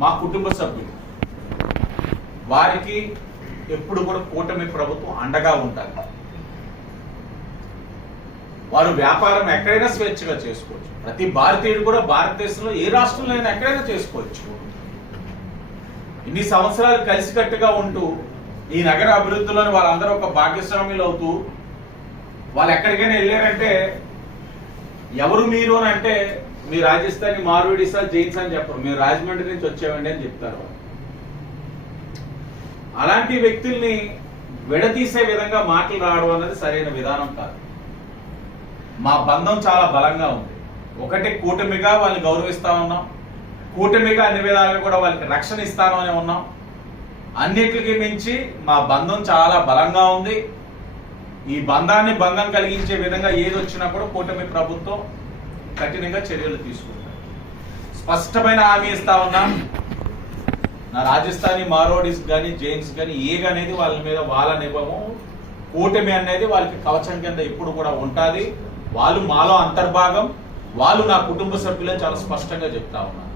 మా కుటుంబ సభ్యులు, వారికి ఎప్పుడు కూడా కూటమి ప్రభుత్వం అండగా ఉంటుంది. వారు వ్యాపారం ఎక్కడైనా స్వేచ్ఛగా చేసుకోవచ్చు. ప్రతి భారతీయుడు కూడా భారతదేశంలో ఏ రాష్ట్రంలో అయినా ఎక్కడైనా చేసుకోవచ్చు. ఇన్ని సంవత్సరాలు కలిసికట్టుగా ఉంటూ ఈ నగర అభివృద్ధిలోని వాళ్ళందరూ ఒక భాగస్వాములు అవుతూ వాళ్ళు ఎక్కడికైనా వెళ్ళారంటే ఎవరు మీరు అని అంటే మీ రాజస్థానీ మార్వాడీసా జైన్స్ అని చెప్పరు, మీరు రాజమండ్రి నుంచి వచ్చేవండి అని చెప్తారు. అలాంటి వ్యక్తుల్ని విడదీసే విధంగా మాటలు రావడం అన్నది సరైన విధానం కాదు. మా బంధం చాలా బలంగా ఉంది. ఒకటి, కూటమిగా వాళ్ళని గౌరవిస్తా ఉన్నాం, కూటమిగా అన్ని విధాలుగా కూడా వాళ్ళకి రక్షణ ఇస్తామని ఉన్నాం. అన్నిటికీ మించి మా బంధం చాలా బలంగా ఉంది. ఈ బంధాన్ని భంగం కలిగించే విధంగా ఏది వచ్చినా కూడా కూటమి ప్రభుత్వం కఠినంగా చర్యలు తీసుకుంటారు. స్పష్టమైన హామీ ఇస్తా ఉన్నాం. నా రాజస్థానీ మార్వాడీస్ కానీ జైన్స్ కానీ అనేది వాళ్ళ మీద వాళ్ళని ఇవ్వము. కూటమి అనేది వాళ్ళకి కవచం కింద ఎప్పుడు కూడా ఉంటుంది. వాళ్ళు మాలో అంతర్భాగం, వాళ్ళు నా కుటుంబ సభ్యులని చాలా స్పష్టంగా చెప్తా ఉన్నారు.